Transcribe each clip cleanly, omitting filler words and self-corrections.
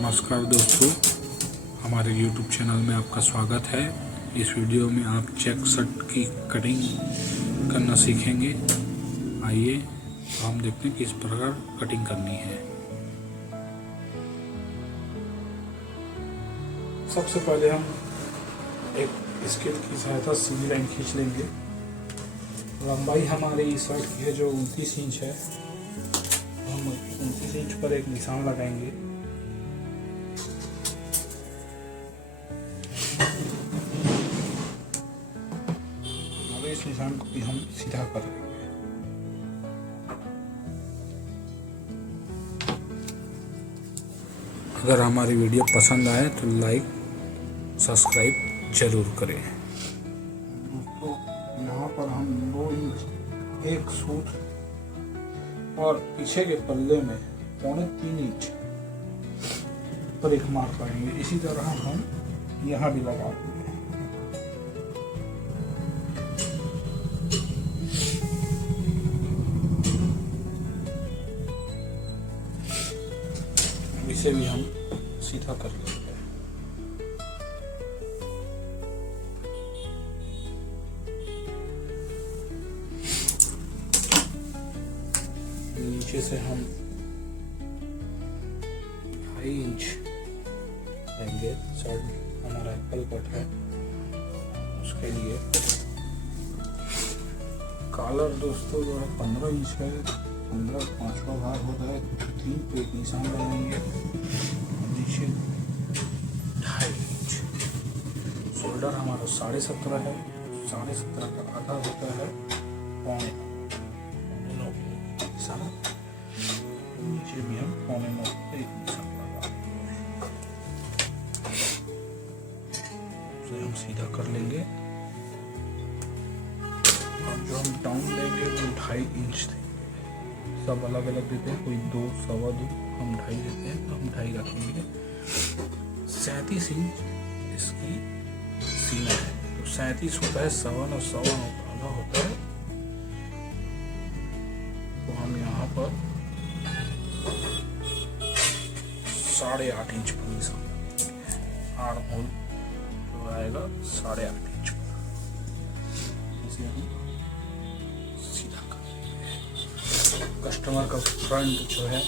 नमस्कार दोस्तों, हमारे YouTube चैनल में आपका स्वागत है। इस वीडियो में आप चेक शर्ट की कटिंग करना सीखेंगे। आइए तो हम देखते हैं किस प्रकार कटिंग करनी है। सबसे पहले हम एक स्केल की सहायता से सीधी लाइन खींच लेंगे। लंबाई हमारी शर्ट की है जो 29 इंच है। हम 29 इंच पर एक निशान लगाएंगे। अब इस निशान को भी हम सीधा कर लेंगे। अगर हमारी वीडियो पसंद आए तो लाइक सब्सक्राइब जरूर करें। दोस्तों, यहाँ पर हम 2 इंच एक सूट और पीछे के पल्ले में 3.25 इंच पर एक मार्क करेंगे। इसी तरह हम यहाँ भी लगा देंगे। इसे भी हम सीधा कर लेंगे। नीचे से हम 2.5 इंच लेंगे। शर्ट हमारा एप्पल कट है, उसके लिए कॉलर दोस्तों जो है 15 इंच है। 15 पांचवा भाग होता है, 3 पे एक निशान लगाएंगे। नीचे 2.5 इंच। शोल्डर हमारा 17.5 है। 17.5 का आधा होता है 9.25 निशान। नीचे भी हम 9.25 पे एक निशान लगा देंगे। हम सीधा कर लेंगे। और जो हम डाउन लेंगे वो 2.5 इंच देंगे। सब अलग अलग देते हैं, कोई 2, 2.25, हम 2.5 देते हैं तो हम 2.5 रखेंगे। 37 इंच इसकी सीना है, तो 37 होता है 7 और 7 आधा होता है। तो हम यहाँ पर 8.5 इंच पर निशान लगाएंगे। आर्म होल जो आएगा 8.5 इंच पर। इसे हम सीधा करेंगे। कस्टमर का फ्रंट जो है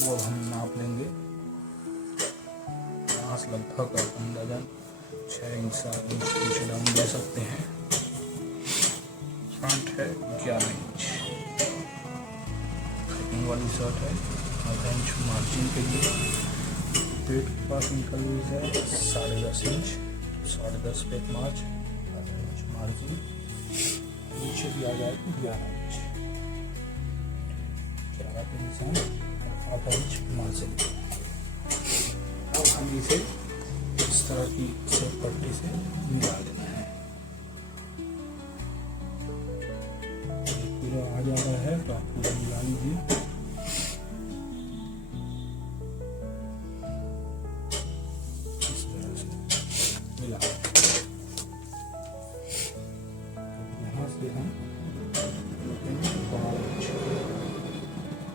वो हम नाप लेंगे। यहाँ से लगभग अंदाजन 6 इंच 7 इंच नीचे डाउन ले सकते हैं। फ्रंट है 11 इंच। पैकिंग वाली शर्ट है। आधा इंच मार्जिन के लिए। पेट के पास निकल है 10.5 इंच। 10.5 पे मार्च, आधा इंच मार्जिन। नीचे भी आ जाएगा 11 इंच। 11 पे निशान, आधा इंच मार्जिन। अब हम इसे इस तरह की पट्टी से मिला लेना है। पूरा आ जा रहा है तो आप पूरा मिला लीजिए। इस तरह से मिला। यहाँ से हम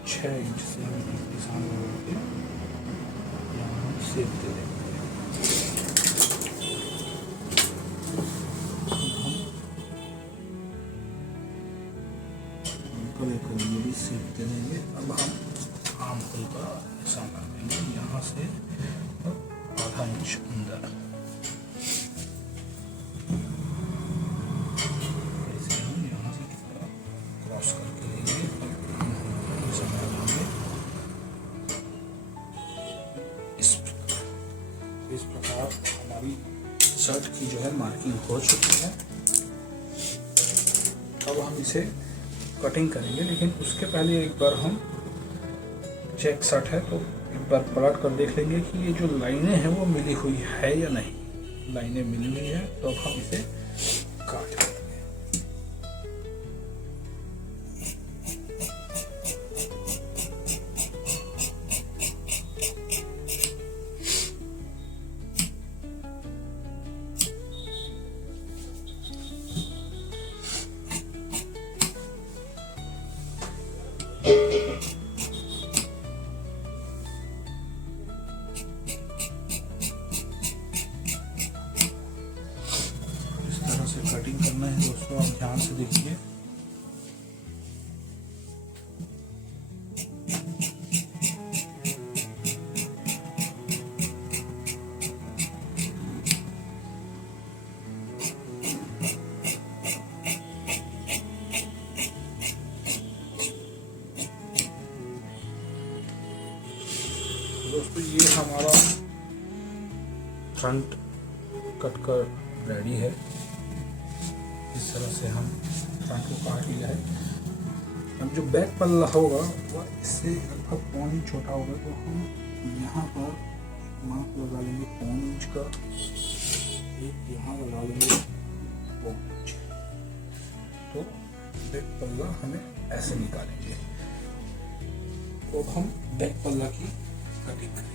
6 इंच से हम निशान लगा के यहाँ हम सेप दे देंगे। ये भी सेप दे देंगे। अब हम आर्म होल का निशान लगाएंगे यहाँ से आधा इंच अंदर। ऐसे हम यहाँ से क्रॉस करके लेंगे। इस प्रकार हमारी शर्ट की जो है मार्किंग हो चुकी है। अब हम इसे कटिंग करेंगे, लेकिन उसके पहले एक बार हम चेक शर्ट है तो एक बार पलट कर देख लेंगे कि ये जो लाइनें हैं वो मिली हुई है या नहीं। लाइनें मिली हुई है तो अब हम इसे काट लेंगे। तो आप ध्यान से देखिए। दोस्तों ये हमारा फ्रंट कट कर रेडी है। इस तरह से हम फ्रंट को काट लिया है। अब जो बैक पल्ला होगा वह इससे लगभग पौन इंच छोटा होगा, तो हम यहाँ पर मार्क लगा लेंगे पौन इंच का, एक यहाँ लगा लेंगे पौन इंच। तो बैक पल्ला हमें ऐसे निकालेंगे। तो अब हम बैक पल्ला की कटिंग करेंगे।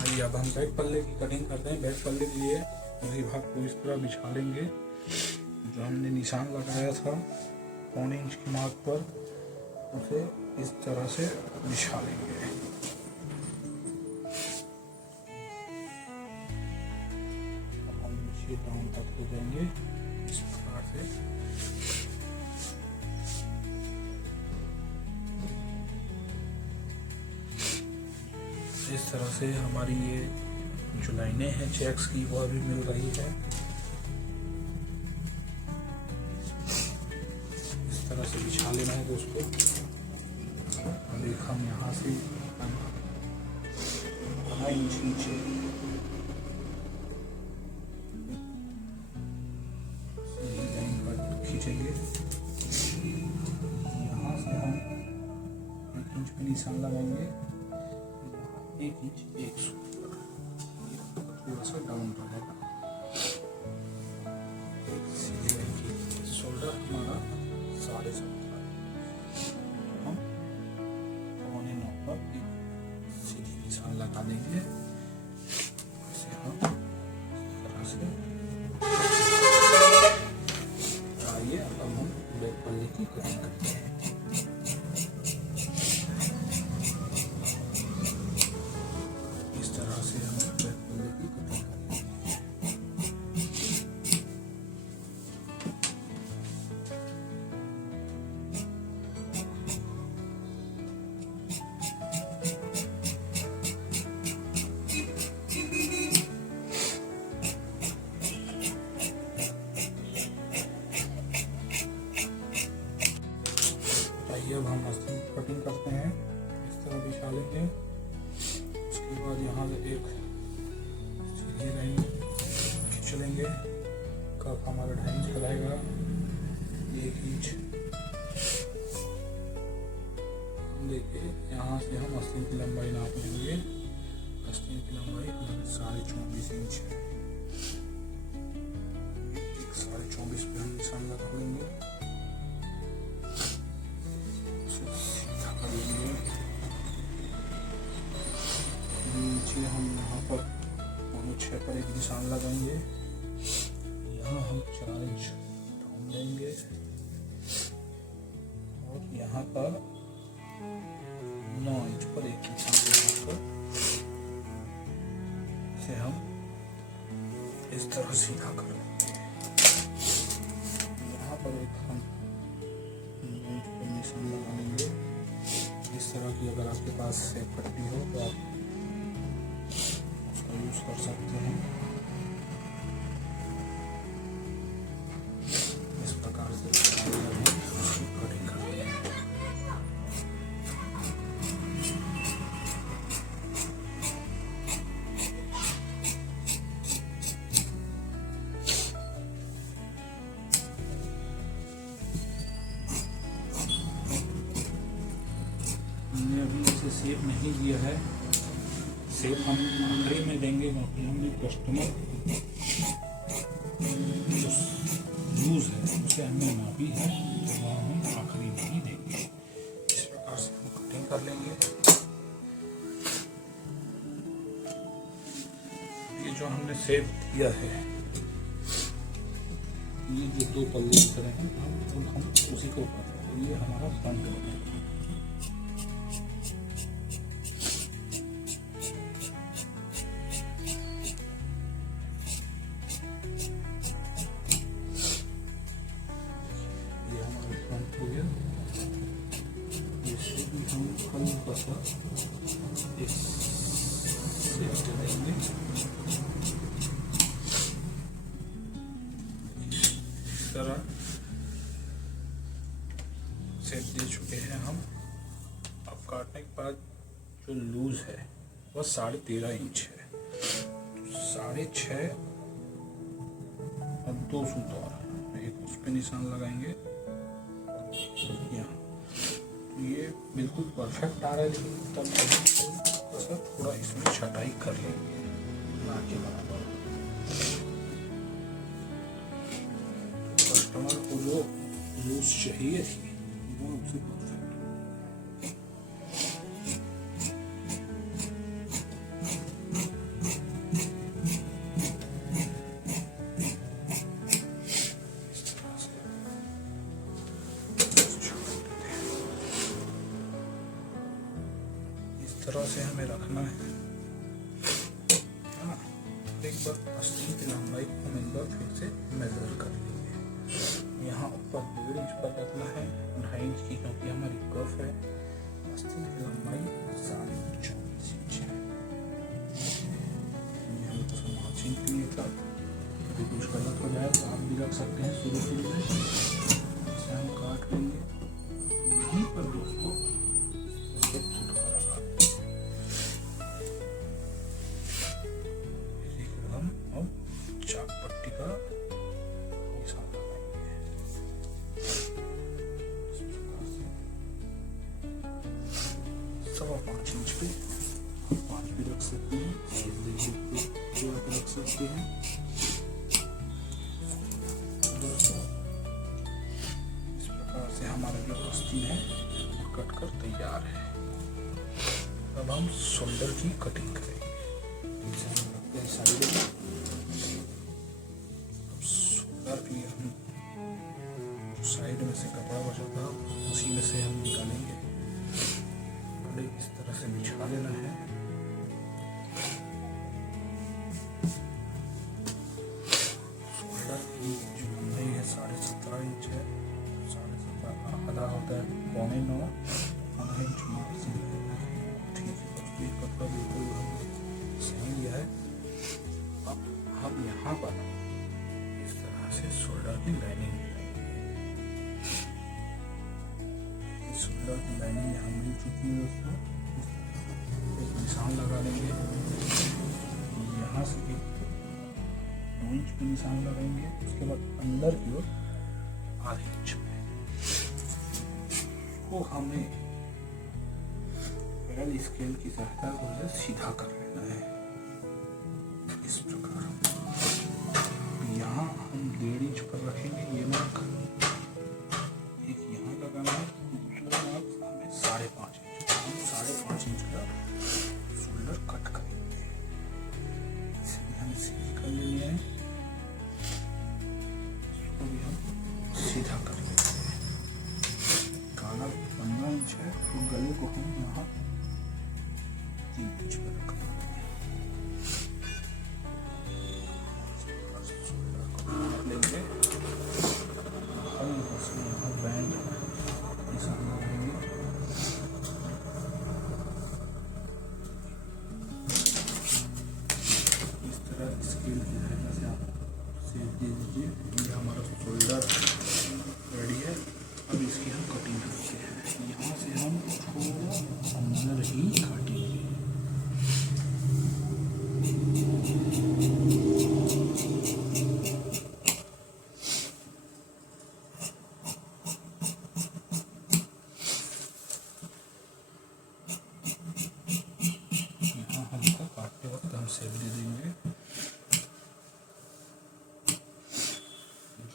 आइए अब हम बैक पल्ले की कटिंग करते हैं। बैक पल्ले के लिए उसी भाग को इस तरह बिछा लेंगे जो हमने निशान लगाया था पौन इंच की मार्क पर, उसे इस तरह से बिछा लेंगे। अब हम नीचे डाउन करते जाएंगे इस प्रकार से। इस तरह से हमारी ये जो लाइनें हैं चेक्स की वह भी मिल रही है। इस तरह से बिछा लेना है दोस्तों। देख हम यहाँ से आधा इंच नीचे लाइन पर खींचेंगे। यहाँ से हम 1 इंच पे निशान लगाएंगे, 1 इंच 1 सूट पर थोड़ा सा डाउन रहेगा। शोल्डर हमारा 7.5 हम पौने 9 पर एक सीधी निशान लगा देंगे। इसे हम इस तरह से। आइए अब हम बैक पल्ले की कटिंग करते हैं। अब हम आस्तीन की कटिंग करते हैं। इस तरह बिछा लेंगे। उसके बाद यहाँ से एक सीधी लाइन खींच लेंगे। कप हमारा 2.5 इंच का रहेगा, 1 इंच। देखिए यहाँ से हम आस्तीन की लंबाई नाप लेंगे। आस्तीन की लंबाई हमारी 24.5 इंच है। 24.5 पे हम निशान लगा लेंगे। नीचे हम यहाँ पर 6 पर एक निशान लगाएंगे। यहाँ हम 4 इंच डाउन देंगे और यहाँ पर 9 इंच पर एक निशान लगाकर इसे हम इस तरह सीधा कर लेंगे। यहाँ पर एक हम 9 इंच पर निशान लगा लेंगे। इस तरह की अगर आपके पास सेप पट्टी हो तो आप उसका यूज कर सकते हैं। इस प्रकार से कटिंग करते हैं। हमने अभी इसे शेप नहीं दिया है। शेप हम आखिरी में देंगे क्योंकि हमने कस्टमर जो यूज़ है उसे हमने नापी है, तो वह हम आखिरी में ही देंगे। इस प्रकार से हम कटिंग कर लेंगे। ये जो हमने शेप दिया है, ये जो 2 पल्ले की तरह हैं, हम उसी को ऊपर, ये हमारा फ्रंट है। हम हल्का सा इस शेप दे देंगे। इस तरह शेप दे चुके हैं हम। अब काटने के बाद जो लूज है वह 13.5 इंच है। 6.5 और 2 सूत और एक उस पे निशान लगाएंगे यहाँ। तो ये बिल्कुल परफेक्ट आ रहा है, लेकिन तब थोड़ा इसमें छटाई कर लेंगे ना के बराबर। कस्टमर को जो लूज चाहिए थी वो उसे परफेक्ट। तरह से हमें रखना है ना। एक बार आस्तीन की लंबाई को हम एक बार फिर से मेजर कर लेंगे। यहाँ ऊपर 1.5 इंच पर रखना है, 2.5 इंच की क्योंकि हमारी कफ है। आस्तीन की लंबाई 24 इंच है। हम 5 इंच के लिए था, कभी कुछ गलत हो जाए तो आप भी रख सकते हैं शुरू में। इसे हम काट लेंगे यहीं पर दोस्तों। चाक पट्टी का निशान लगाएंगे। 5.25 इंच पे 5 भी रख सकते हैं, रख सकते हैं। इस प्रकार से हमारा जो आस्तीन है कट कर तैयार है। अब हम शोल्डर की कटिंग करेंगे। साइड में साइड में से कपड़ा बचा था उसी में से हम निकालेंगे। कपड़े इस तरह से बिछा लेना है। शोल्डर की जो लंबाई है 17.5 इंच है। 17.5 आधा होता है 8.25, आधा इंच ठीक है। ये कपड़ा बिल्कुल सही लिया है। अब हम यहाँ पर इस तरह से शोल्डर की लाइनिंग लाइनिंग यहाँ मिल चुकी है। उसको एक निशान लगा लेंगे। यहाँ से एक 2 इंच पे निशान लगाएंगे। उसके बाद अंदर की ओर आधे इंच पे को हमें पैरेलल स्केल की सहायता से सीधा कर लेना है इस प्रकार। यहाँ हम 1.5 इंच पर रखेंगे ये मार्क। एक यहाँ लगाना है, दूसरा मार्क हमें 5.5 इंच। हम 5.5 इंच का शोल्डर कट करेंगे। इसे भी हम सीधी कर लेंगे। इसको भी हम सीधा कर लेंगे। काला 15 इंच है तो गले को हम यहाँ 3 इंच पर रखेंगे। लेंगे यहाँ बैंड निशान लगाएंगे। इस तरह स्केल की सहायता से आप शेप दे दीजिए।